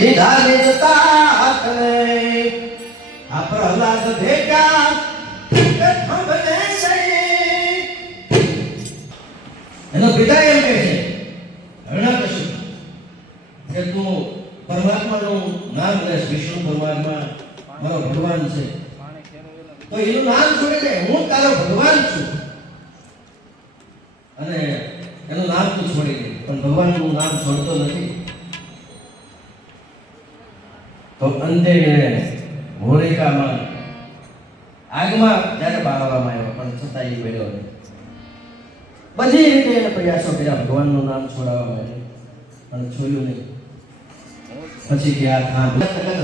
દીધા લીધતા હાથને આ પ્રહલાદ ભેગા એનો પિતા એમ કહે છે હરણાકશિપુ કે તું પરમાત્માનું નામ લેશ, વિષ્ણુ પરમાત્મા મારો ભગવાન છે, તો એનું નામ છોડી દે, હું તારો ભગવાન છું અને એનું નામ તું છોડી દે. પણ ભગવાનનું નામ છોડતો નથી. તો અંતે હોલિકામાં આગમાં જ્યારે બાળવામાં આવ્યો પણ છતાં એ પડ્યો નહીં. બધી રીતે એને પ્રયાસો કર્યા ભગવાનનું નામ છોડાવવા માટે, પણ છોડ્યું નહીં. પછી કે આ થામ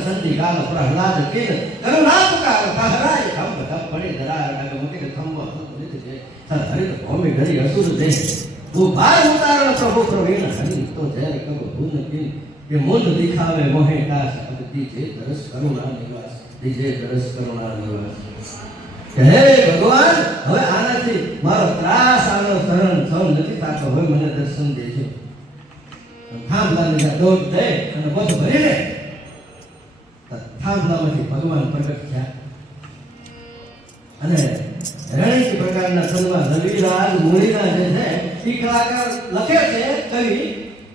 સંધિ કાલ પ્રહલાદ કિન કરુણા પુકાર પહરાય થમ ધમ પડી ધરા નગ મુકે થમ હરિત છે હરિત ભૂમિ ઘરી અસુર દે वो भार उतारण प्रभु प्रवीण हरि तो जय कब भून किन ये मुंड दिखावे मोहे दास अब दीजे दरस करुणा निवास, दीजे दरस करुणा निवास. હે ભગવાન, હવે આનાથી મારો ત્રાસ આનો શરણ સહન નથી થતો, હવે મને દર્શન દેજો. થાંભલાની દોડ દે અને બધું ભરી લે. થાંભલામાંથી ભગવાન પ્રગટ થયા અને રણિક પ્રકારના છંદમાં રવિરાજ મૂળીના જે છે એ કલાકાર લખે છે કવિ.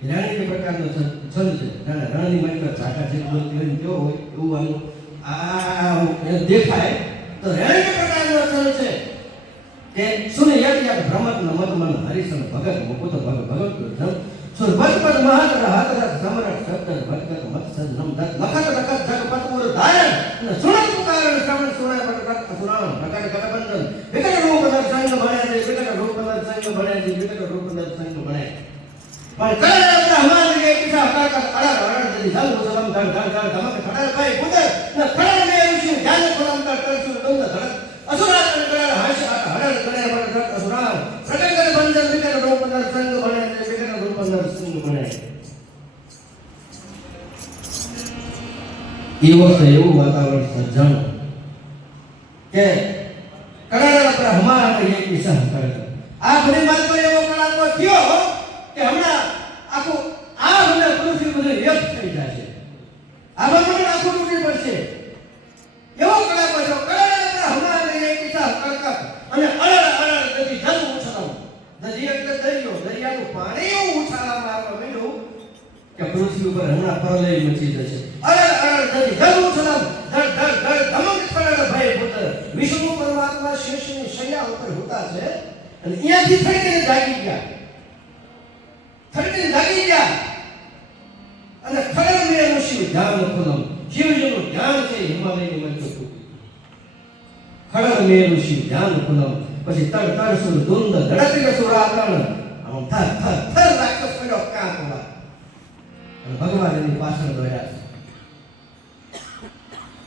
રણિક પ્રકારનો છંદ છે, જાણે રણની મહેનત ઝાકા જે બોલતી હોય કેવો હોય એવું આનું દેખાય. તો રણિક પ્રકારનો છંદ છે કે સુને યજ્ઞ ભ્રમત મત મન હરિસન ભગત મુકુત ભગ ભગત ધમ સુર ભગત મહાત હાત સમ્રાટ શબ્દ ભગત મત સદ નમ દત લખત રખત જગપત પુર ધારણ અને સુણત પુકારણ શ્રવણ સુણાય પટક સુણાવણ પ્રકટ કટબંધન વિકટ રૂપ દર સંગ ભણે છે, વિકટ રૂપ દર સંગ ભણે છે, વિકટ રૂપ દર સંગ ભણે. પણ કળા બ્રહ્માંડ કે કિસા કાક અડા અડા દી ધલ મુસલમ ધન ધન ધન ધમક ખડા ભાઈ કુદર ને ખડા મે ઋષિ ધ્યાન ખોલમ કર કરસુ દંગ ધડ અસુરા કળા હાશ હડ કરે બડ અસુરા પ્રકટ કટબંધન વિકટ રૂપ દર સંગ ભણે છે, વિકટ રૂપ દર સંગ ભણે. એવો છે એવું વાતાવરણ સર્જણ કે કળા બ્રહ્માંડ કે કિસા કરે. આ બધી વાતો એવો કળાકો થયો કે હમણાં આખું આ હમણાં પૃથ્વી બધું એક થઈ જશે, આ બધું આખું તૂટી પડશે એવો કળાકો છે. કળા હમણાં એક કિસ્સા કળકટ અને અળડ અળડ નદી જલ ઉછળાવ, નદી એટલે દરિયો, દરિયાનું પાણી એવું ઉછાળવામાં આવવા માંડ્યું કે પૃથ્વી ઉપર હમણાં પ્રલય મચી જશે. અળડ અળડ નદી જલ ઉછળાવ ધડ ધડ ધડ ધમક ખડડ ભય પુત્ર વિષ્ણુ પરમાત્મા શેષની શૈયા ઉપર હોતા છે અને અહીંયાથી થઈને જાગી ગયા, થઈને જાગી ગયા અને ખડગ મેં ઋષિ ધ્યાન ખોલમ. શિવજીનું ધ્યાન છે હિમાલયની મધ્ય તૂટી. ખડગ મેં ઋષિ ધ્યાન ખોલમ. પછી તડ તડ સુર ધુંદ ધડક સુરાકણ આમ થર થર થર રાક્ષસ પડ્યો કાંપવા અને ભગવાન એની પાછળ દોડ્યા છે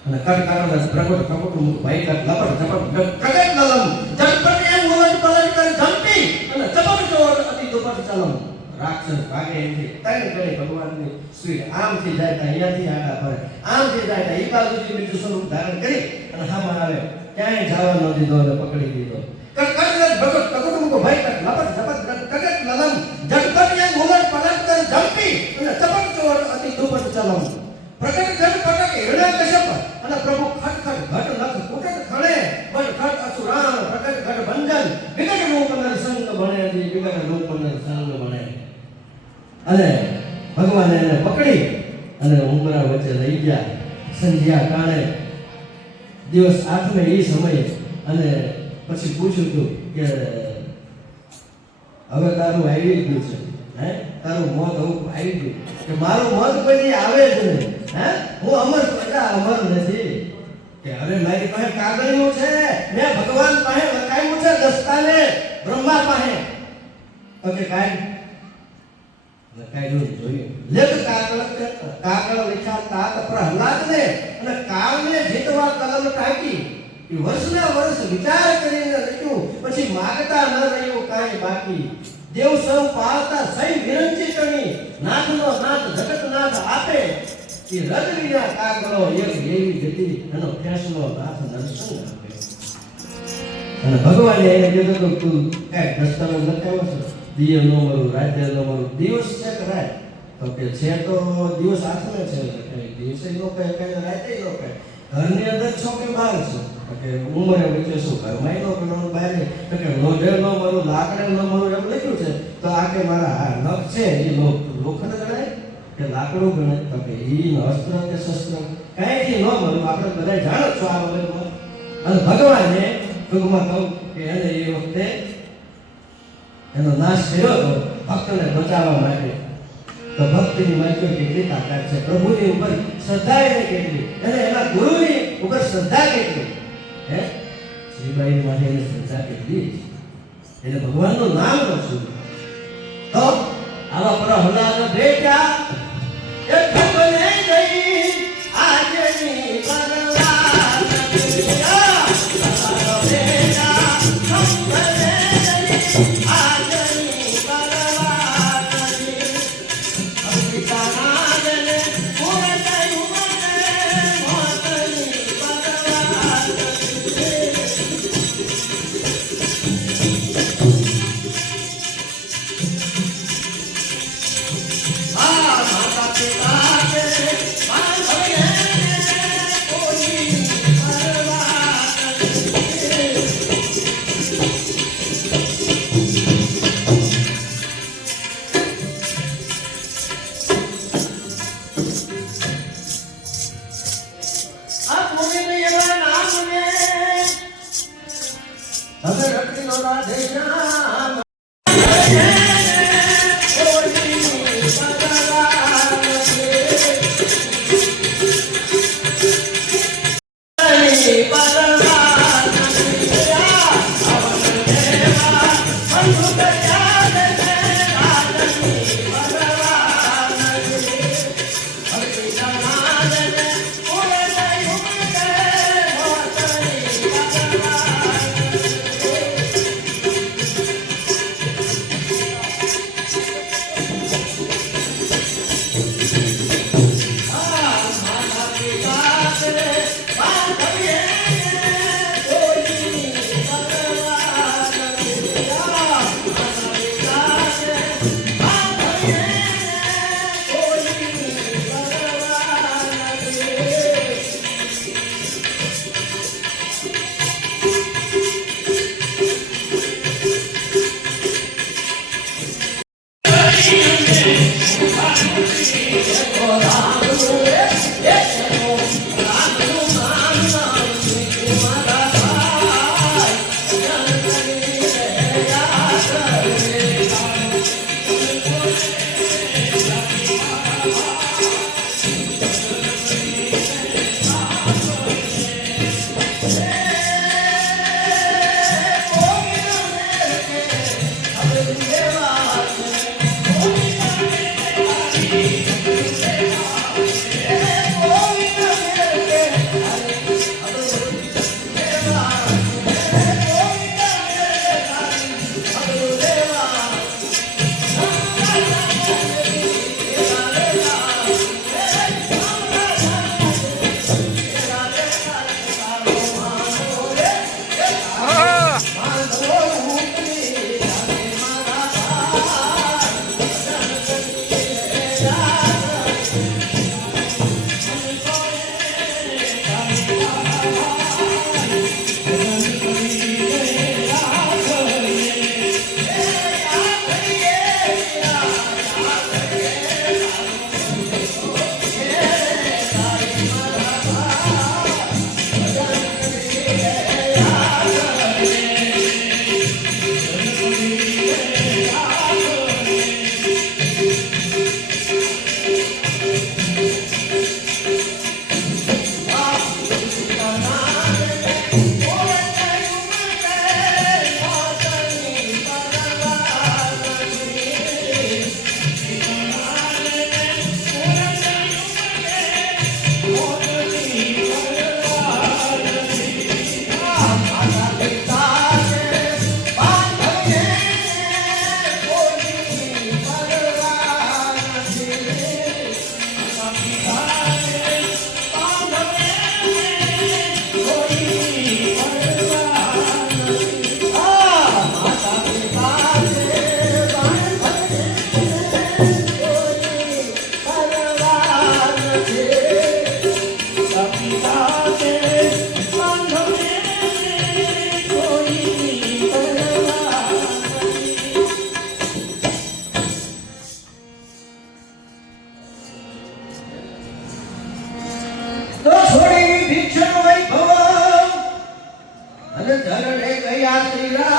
અને કટકારો પ્રગટ કપટ મુખ ભાઈ કટ લપટ ઝપટ કગટ લલમ ઝટપટ એમ ઉલટ પલટ કર ઝંપી અને ચપટ ચોર અતિ દુપટ ચલમ. રાક્ષસ ભાગે એમથી તને કરે ભગવાનની સ્પીડ આમથી જાય તા અહીંયાથી આડા ફરે, આમથી જાય તા એ બાજુથી બીજું સ્વરૂપ ધારણ કરી અને સામે આવે, ક્યાંય જવા ન દીધો અને પકડી દીધો. કટકટ ભગત કપટ મુખ ભાઈ કટ લપટ ઝપટ કગટ લલમ ઝટપટ એમ ઉલટ પલટ કર ઝંપી અને ચપટ ચોર અતિ દુપટ ચલમ. પ્રગટ જન પટક હિરણ્યકશ્યપ અને પ્રભુ ખટખટ ઘટ નખ કુટટ ખણે બળ ખટ અસુરાણ પ્રગટ ઘટ ભંજન વિકટ રૂપ નર સંગ બણે દી વિકટ રૂપ નર સંગ બણે. અને ભગવાન એને પકડી અને ઉંબરા વચ્ચે લઈ ગયા સંધ્યા કાળે દિવસ 8મે એ સમયે. અને પછી પૂછ્યું હતું કે હવે તારું આવી ગયું છે, હે તારું મોત હવે આવી ગયું કે મારું મોત કોઈ આવે જ નહીં, હે હું અમર અમર નથી કે અરે મારી પાસે કાગળિયું છે, મેં ભગવાન પાસે લખાયું છે દસ્તાને બ્રહ્મા પાસે. તો કે કાઈ લખાયું જોયું લેખ કાગળ લખ્યા તાત પ્રહલાદને અને કાળને જીતવા કલમ ટાંકી. એ વર્ષના વર્ષ વિચાર કરીને લખ્યું, પછી માગતા ન રહ્યું કાંઈ બાકી. દેવ સૌ પાળતા સહી વિરંચિતની નાથનો નાથ જગતનાથ આપે. એ રદ વિના કાગળો એક એવી ગતિ એનો ફેસલો નાથ નરસંગ આપે. અને ભગવાને એને કીધું તું કાંઈ દસ્તાવેજ લખાવ્યો છે, દિય નો મળું રાજ્ય નો મળું દિવસ છે કે રાત તો કે છે તો દિવસ હાથને છે કઈ દિવસે નો કહે કઈ રાતે નો કહે ઘરની અંદર છો કે બહાર છો તો કે ઉંમરે વચ્ચે શું ઘરમાં નો કરવાનું બહાર નહીં તો કે લોઢે ન મળું લાકડે ન મળું એમ લખ્યું છે તો આ કે મારા આ નખ છે એ લોખંડ ગણાય કે લાકડું ગણે તો કે એ અસ્ત્ર કે શસ્ત્ર કાંઈથી ન મળ્યું આપણે બધા જાણો છો આ વગરમાં અને ભગવાને ટૂંકમાં કહું કે એને એ વખતે એનો નાશ કર્યો હતો ભક્તને બચાવવા માટે તો ભક્તિની માત્ર કેટલી તાકાત છે પ્રભુની ઉપર શ્રદ્ધા એને કેટલી અને એના ગુરુની ઉપર શ્રદ્ધા કેટલી હે શ્રીબાઈ માટે એની શ્રદ્ધા કેટલી એને ભગવાનનું નામ રચું તો આવા પ્રહલાદ બેટા એ ખબને ગઈ આજની પરવાર બેટા ખબને ગઈ આજની પરવાર અમિતાનાદને મોરતયું મને મોતની પરવાર માતા પિતા કે માનવીએ કોઈ પરવાર આ ભૂમિ એવા નામને હવે રખડીનો રાધે શ્યામ તો છોડી ભિક્ષણ વૈભવ અને ધરણે ગયા શ્રી રામ